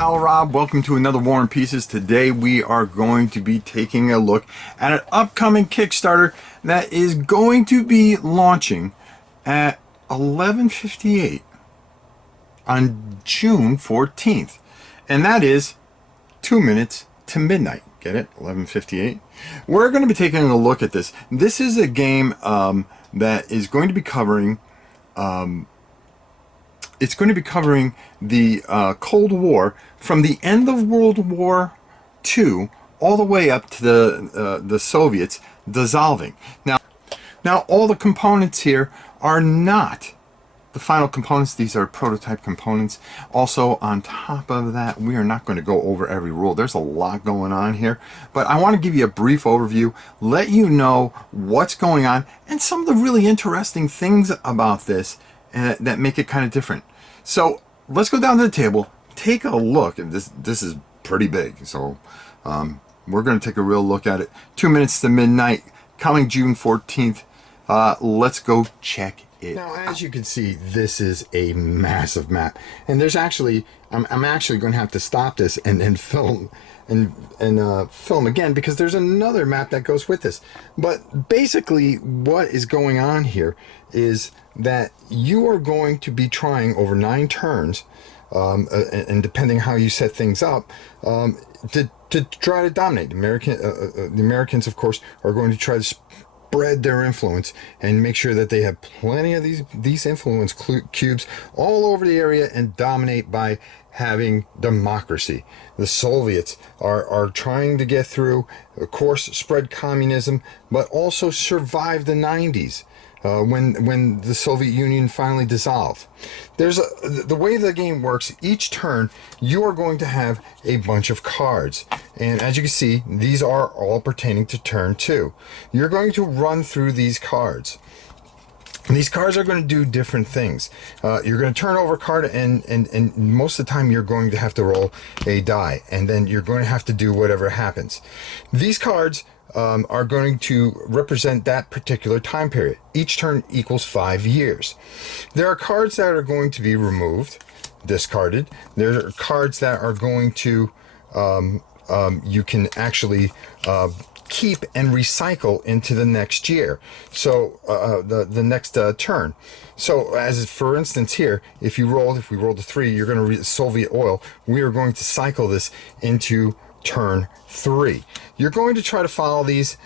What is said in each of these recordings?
pal Rob. Welcome to another War and Pieces. Today we are going to be taking a look at an upcoming Kickstarter that is going to be launching at 11:58 on June 14th. And that is 2 minutes to midnight. Get it? 11:58. We're going to be taking a look at this. This is a game that is going to be covering it's going to be covering the Cold War from the end of World War II all the way up to the Soviets dissolving. Now all the components here are not the final components. These are prototype components. Also, on top of that, we are not going to go over every rule. There's a lot going on here, but I want to give you a brief overview, let you know what's going on, and some of the really interesting things about this that make it kind of different. So let's go down to the table, take a look. This is pretty big, so we're going to take a real look at it. 2 minutes to midnight, coming June 14th. Let's go check it. Now, as you can see, this is a massive map, and there's actually I'm actually going to have to stop this and film and film again, because there's another map that goes with this. But basically what is going on here is that you are going to be trying over 9 turns, and depending how you set things up, to try to dominate. The Americans, of course, are going to try to spread their influence and make sure that they have plenty of these influence cubes all over the area and dominate by having democracy. The Soviets are trying to get through, of course, spread communism, but also survive the 90s. When the Soviet Union finally dissolved. The way the game works, each turn you are going to have a bunch of cards, and as you can see, these are all pertaining to turn 2. You're going to run through these cards. And these cards are going to do different things. You're going to turn over a card, and most of the time you're going to have to roll a die, and then you're going to have to do whatever happens. These cards are going to represent that particular time period. Each turn equals 5 years. There are cards that are going to be removed, discarded. There are cards that are going to you can actually keep and recycle into the next year, so the next turn. So, as for instance here, if we rolled a 3, you're going to Soviet oil. We are going to cycle this into turn 3. You're going to try to follow these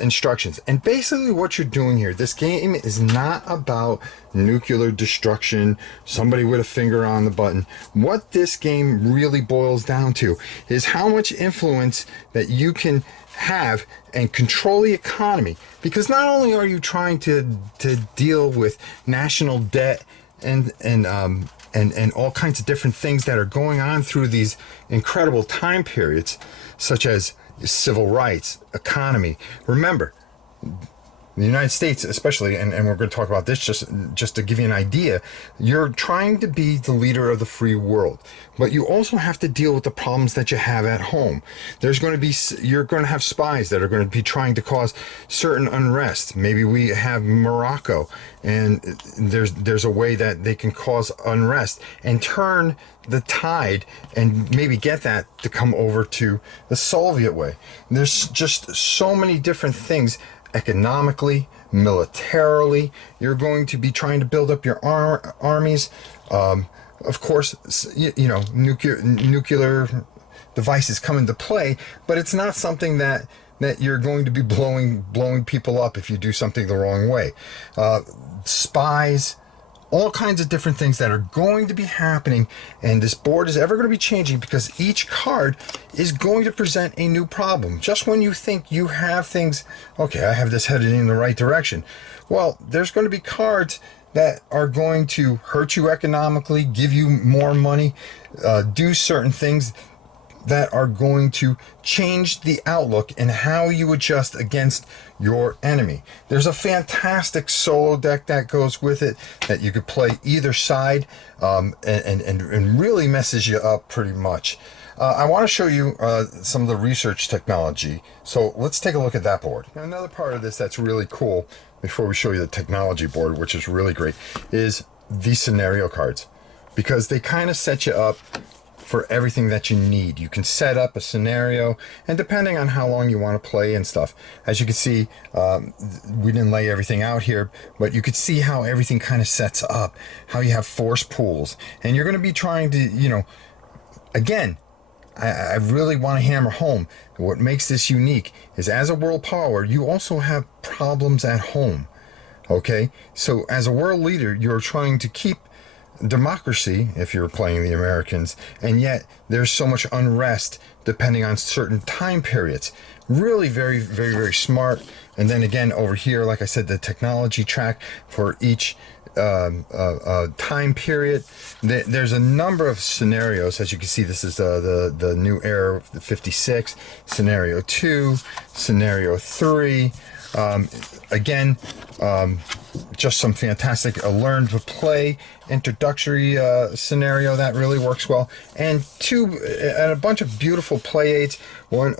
instructions, and basically what you're doing here, this game is not about nuclear destruction, somebody with a finger on the button. What this game really boils down to is how much influence that you can have and control the economy, because not only are you trying to deal with national debt and all kinds of different things that are going on through these incredible time periods, such as civil rights, economy. Remember, the United States especially, and we're going to talk about this just to give you an idea, you're trying to be the leader of the free world, but you also have to deal with the problems that you have at home. You're going to have spies that are going to be trying to cause certain unrest. Maybe we have Morocco, and there's a way that they can cause unrest and turn the tide and maybe get that to come over to the Soviet way. There's just so many different things. Economically, militarily, you're going to be trying to build up your armies. Of course, you know, nuclear devices come into play, but it's not something that you're going to be blowing people up if you do something the wrong way. Spies, all kinds of different things that are going to be happening, and this board is ever going to be changing, because each card is going to present a new problem. Just when you think you have things, okay, I have this headed in the right direction, well, there's going to be cards that are going to hurt you economically, give you more money, do certain things that are going to change the outlook and how you adjust against your enemy. There's a fantastic solo deck that goes with it that you could play either side, and really messes you up pretty much. I want to show you some of the research technology, so let's take a look at that board. Now, another part of this that's really cool, before we show you the technology board, which is really great, is these scenario cards, because they kind of set you up for everything that you need. You can set up a scenario, and depending on how long you want to play and stuff, as you can see, we didn't lay everything out here, but you could see how everything kind of sets up, how you have force pools, and you're going to be trying to, you know, again, I really want to hammer home what makes this unique is as a world power, you also have problems at home. Okay, so as a world leader, you're trying to keep democracy if you're playing the Americans, and yet there's so much unrest depending on certain time periods. Really very, very, very smart. And then again over here, like I said, the technology track for each time period. There's a number of scenarios. As you can see, this is the new era 56, scenario 2, scenario 3. Again, just some fantastic learn to play introductory scenario that really works well, and a bunch of beautiful play aids. One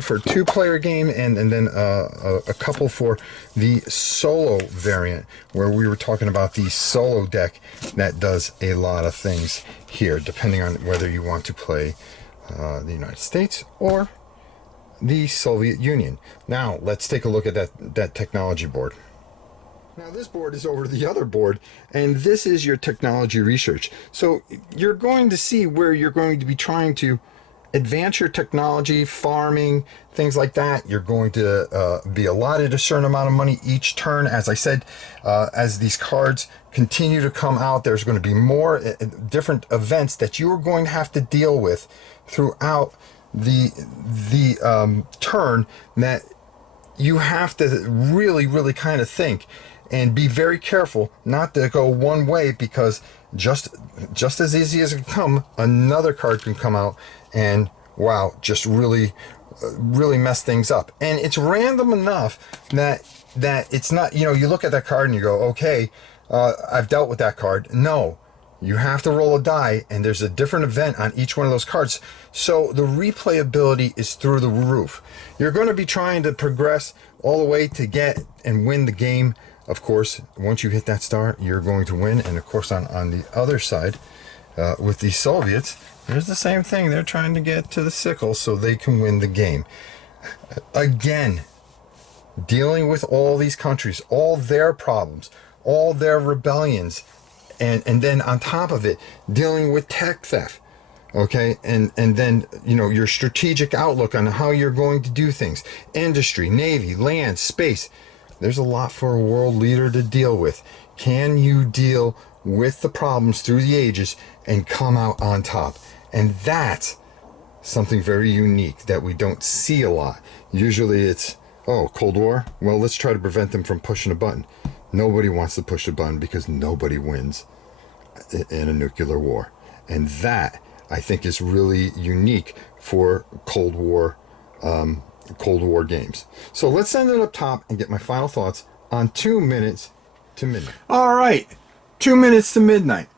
for a 2-player game, and then a couple for the solo variant, where we were talking about the solo deck that does a lot of things here, depending on whether you want to play the United States or the Soviet Union. Now let's take a look at that technology board. Now this board is over the other board, and this is your technology research. So you're going to see where you're going to be trying to advance your technology, farming, things like that. You're going to be allotted a certain amount of money each turn. As I said, as these cards continue to come out, there's going to be more different events that you're going to have to deal with throughout the turn, that you have to really kind of think and be very careful not to go one way, because just as easy as it can come, another card can come out and wow, just really mess things up. And it's random enough that it's not, you know, you look at that card and you go, okay, I've dealt with that card. No, you have to roll a die, and there's a different event on each one of those cards. So the replayability is through the roof. You're going to be trying to progress all the way to get and win the game. Of course, once you hit that star, you're going to win. And of course, on the other side, with the Soviets, there's the same thing. They're trying to get to the sickle so they can win the game. Again, dealing with all these countries, all their problems, all their rebellions, and then on top of it, dealing with tech theft. Okay, and then, you know, your strategic outlook on how you're going to do things, industry, navy, land, space. There's a lot for a world leader to deal with. Can you deal with the problems through the ages and come out on top? And that's something very unique that we don't see a lot. Usually it's, oh, Cold War? Well, let's try to prevent them from pushing a button. Nobody wants to push a button because nobody wins in a nuclear war. And that, I think, is really unique for Cold War games. So let's send it up top and get my final thoughts on 2 minutes to midnight. All right, 2 minutes to midnight.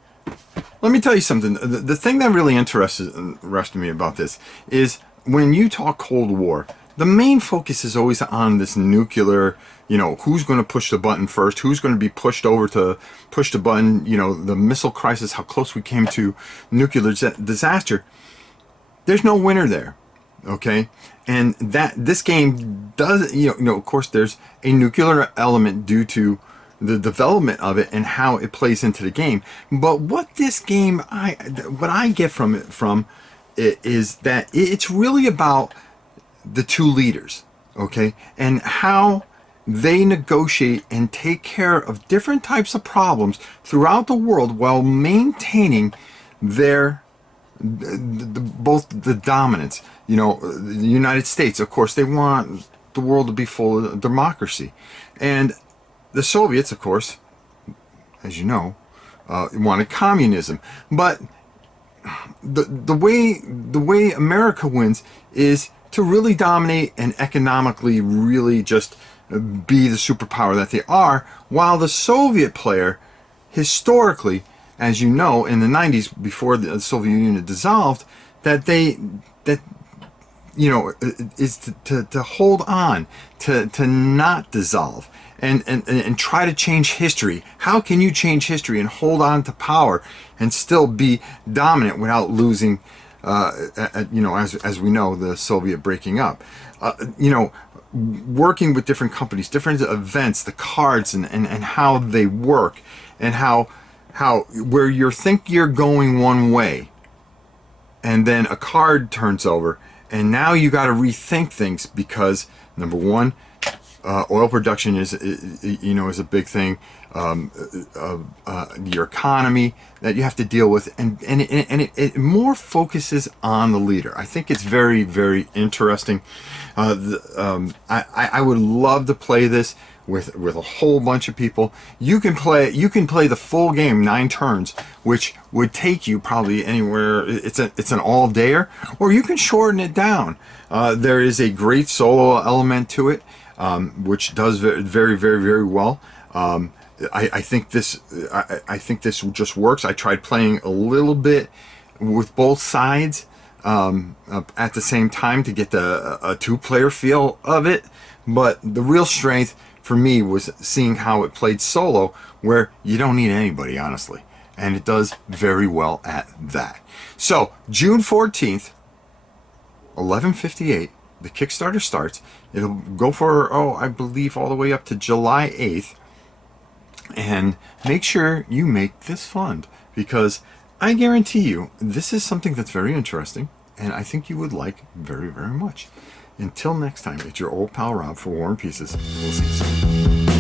Let me tell you something. The thing that really interested me about this is when you talk Cold War, the main focus is always on this nuclear, you know, who's going to push the button first, who's going to be pushed over to push the button, you know, the missile crisis, how close we came to nuclear disaster. There's no winner there, okay? And that this game does, you know, of course, there's a nuclear element due to the development of it and how it plays into the game. But what this game, what I get from it is that it's really about the two leaders, okay, and how they negotiate and take care of different types of problems throughout the world while maintaining their both the dominance. You know, the United States, of course, they want the world to be full of democracy, and the Soviets, of course, as you know, wanted communism. But the way America wins is to really dominate and economically really just be the superpower that they are, while the Soviet player, historically, as you know, in the 90s, before the Soviet Union dissolved, that you know, is to hold on, to not dissolve. and try to change history. How can you change history and hold on to power and still be dominant without losing, as we know, the Soviet breaking up? Working with different companies, different events, the cards and how they work, and how where you think you're going one way, and then a card turns over, and now you got to rethink things because number one, oil production is a big thing. Your economy that you have to deal with, and it more focuses on the leader. I think it's very, very interesting. I would love to play this with a whole bunch of people. You can play the full game, 9 turns, which would take you probably anywhere. It's an all-dayer, or you can shorten it down. There is a great solo element to it, which does very, very, very, very well. I think this just works. I tried playing a little bit with both sides at the same time to get a 2-player feel of it, but the real strength for me was seeing how it played solo, where you don't need anybody, honestly, and it does very well at that. So June 14th, 11:58, the Kickstarter starts. It'll go for, I believe, all the way up to July 8th. And make sure you make this fund, because I guarantee you this is something that's very interesting, and I think you would like very, very much. Until next time, it's your old pal Rob for War and Pieces. We'll see you soon.